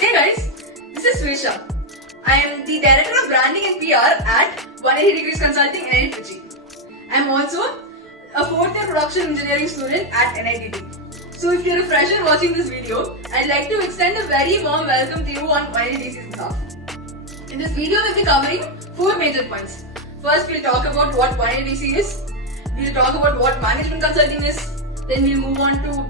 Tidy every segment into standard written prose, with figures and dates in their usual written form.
Hey guys, this is Swesha. I am the Director of Branding and PR at 180 Degrees Consulting NIT Trichy. I am also a 4th year production engineering student at NITT. So if you are a fresher watching this video, I'd like to extend a very warm welcome to you on 180 Degrees behalf. In this video, we'll be covering 4 major points. First, we'll talk about what 180 is. We'll talk about what management consulting is. Then we'll move on to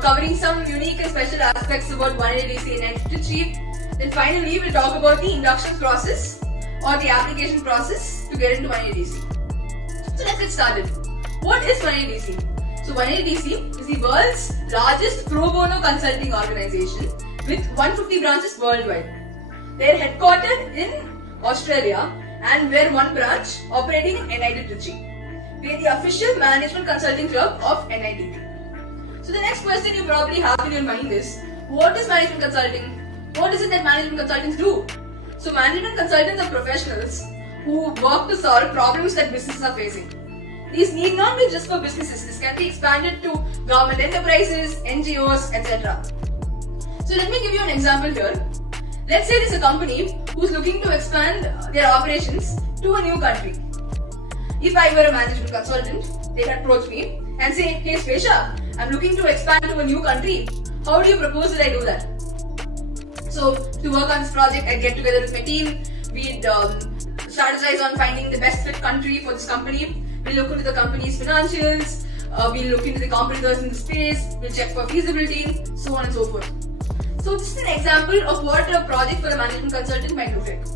covering some unique and special aspects about 180 and NIT Trichy. Then finally, we'll talk about the induction process or the application process to get into 180. So let's get started. What is 180? So 180 is the world's largest pro bono consulting organization with 150 branches worldwide. They are headquartered in Australia and we're one branch operating in NIT Trichy. We are the official management consulting club of NIT. So the next question you probably have in your mind is, what is management consulting? What is it that management consultants do? So management consultants are professionals who work to solve problems that businesses are facing. These need not be just for businesses. This can be expanded to government enterprises, NGOs, etc. So let me give you an example here. Let's say there's a company who's looking to expand their operations to a new country. If I were a management consultant, they'd approach me and say, hey Swesha, I'm looking to expand to a new country. How do you propose that I do that? So to work on this project, I'd get together with my team. We'd strategize on finding the best fit country for this company. We'll look into the company's financials. We'll look into the competitors in the space. We'll check for feasibility, so on and so forth. So this is an example of what a project for a management consultant might look like.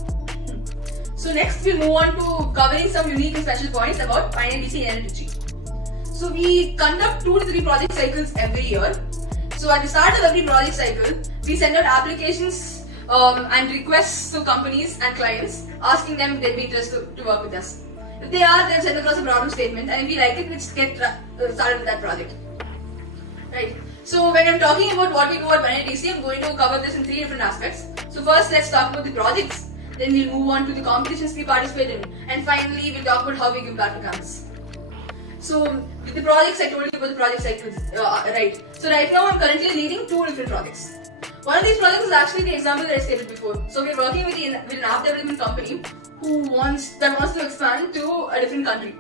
So next we'll move on to covering some unique and special points about 180 and NIT Trichy. So we conduct 2 to 3 project cycles every year. So at the start of every project cycle, we send out applications and requests to companies and clients asking them if they'd be interested to work with us. If they are, then send across a problem statement, and if we like it, we'll get started with that project. Right. So when I'm talking about what we do at 180, I'm going to cover this in 3 different aspects. So first, let's talk about the projects. Then we'll move on to the competitions we participate in, and finally, we'll talk about how we give back to campus. So with the projects, I told you about the project cycles, right? So right now, I'm currently leading 2 different projects. One of these projects is actually the example that I stated before. So we're working with an app development company who wants to expand to a different country.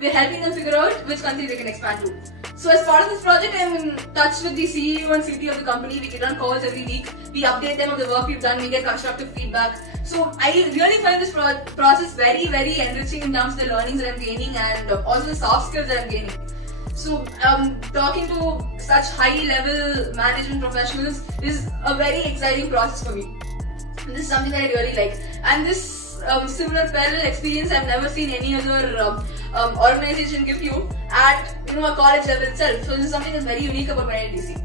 We're helping them figure out which country they can expand to. So as part of this project, I'm in touch with the CEO and CTO of the company. We get on calls every week. We update them on the work we've done. We get constructive feedback. So I really find this process very, very enriching in terms of the learnings that I'm gaining and also the soft skills that I'm gaining. So talking to such high-level management professionals is a very exciting process for me. And this is something that I really like. And this similar parallel experience I've never seen any other organization give you at a college level itself. So this is something that's very unique about 180.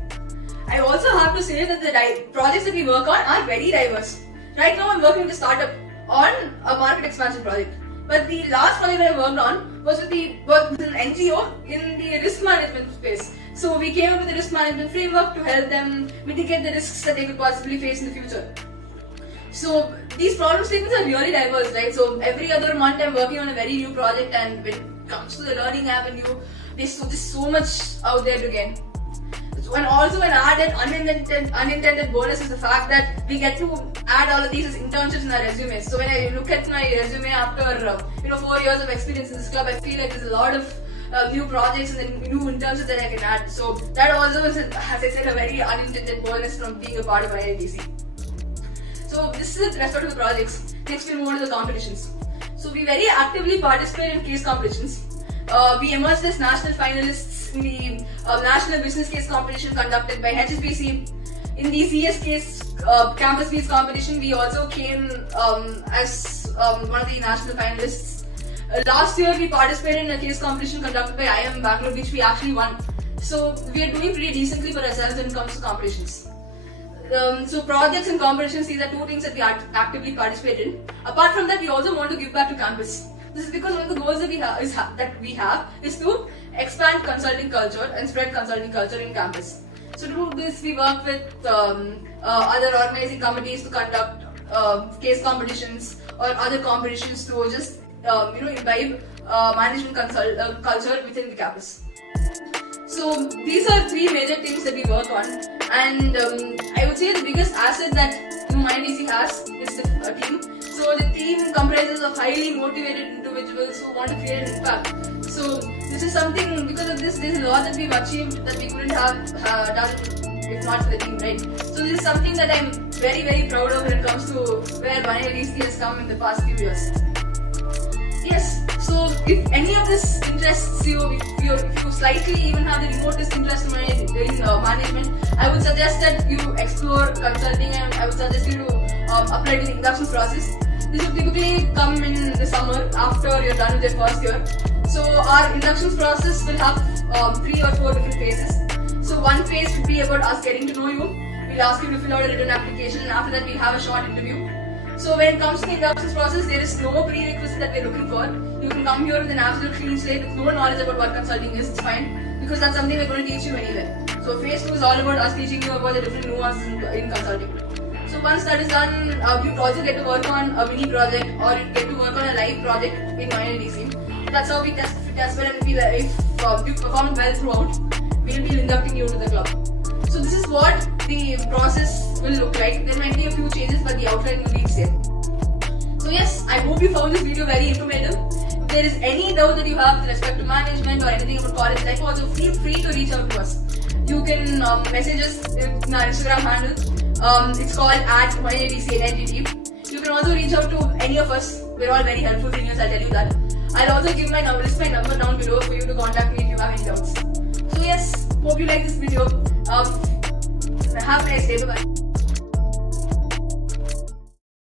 I also have to say that the projects that we work on are very diverse. Right now I'm working with a startup on a market expansion project. But the last project that I worked on was with an NGO in the risk management space. So we came up with a risk management framework to help them mitigate the risks that they could possibly face in the future. So these problem statements are really diverse, right? So every other month I'm working on a very new project, and when it comes to the learning avenue, there's just so much out there to gain. And also an added unintended bonus is the fact that we get to add all of these as internships in our resumes. So when I look at my resume after 4 years of experience in this club, I feel like there's a lot of new projects and then new internships that I can add. So that also is, as I said, a very unintended bonus from being a part of IITC. So this is the respect to the projects. Next we'll move on to the competitions. So we very actively participate in case competitions. We emerged as national finalists in the National Business Case Competition conducted by HSBC. In the CS Case Campus Beats competition, we also came as one of the national finalists. Last year, we participated in a case competition conducted by IIM Bangalore, which we actually won. So we are doing pretty decently for ourselves when it comes to competitions. So projects and competitions, these are 2 things that we actively participate in. Apart from that, we also want to give back to campus. This is because one of the goals that we have is to expand consulting culture and spread consulting culture in campus. So to do this, we work with other organizing committees to conduct case competitions or other competitions to just imbibe management culture within the campus. So these are 3 major things that we work work on. And I would say the biggest asset that MyINDC has is the team. So the team comprises of highly motivated individuals who want to create an impact. So this is something, because of this, there's a lot that we've achieved that we couldn't have done if not for the team, right? So this is something that I'm very, very proud of when it comes to where MyINDC has come in the past few years. Yes, so if any of this interests you, if you slightly even have the remotest interest in management, I would suggest that you explore consulting, and I would suggest you to apply to the induction process. This will typically come in the summer after you're done with your first year. So our induction process will have 3 or 4 different phases. So one phase will be about us getting to know you. We'll ask you to fill out a written application, and after that we'll have a short interview. So when it comes to the induction process, there is no prerequisite that we're looking for. You can come here with an absolute clean slate with no knowledge about what consulting is, it's fine, because that's something we're going to teach you anyway. So phase 2 is all about us teaching you about the different nuances in consulting. So once that is done, you also get to work on a mini project, or you get to work on a live project in MyINDC. That's how we test if you test well, and if you perform well throughout, we'll be inducting you to the club. So this is what the process will look like. There might be a few changes, but the outline will be the same. So yes, I hope you found this video very informative. If there is any doubt that you have with respect to management or anything about college life, also feel free to reach out to us. You can message us in our Instagram handle. It's called @MyINDC. You can also reach out to any of us. We're all very helpful seniors, I'll tell you that. I'll also give my number down below for you to contact me if you have any doubts. So yes, hope you like this video. Have a nice day. Bye bye.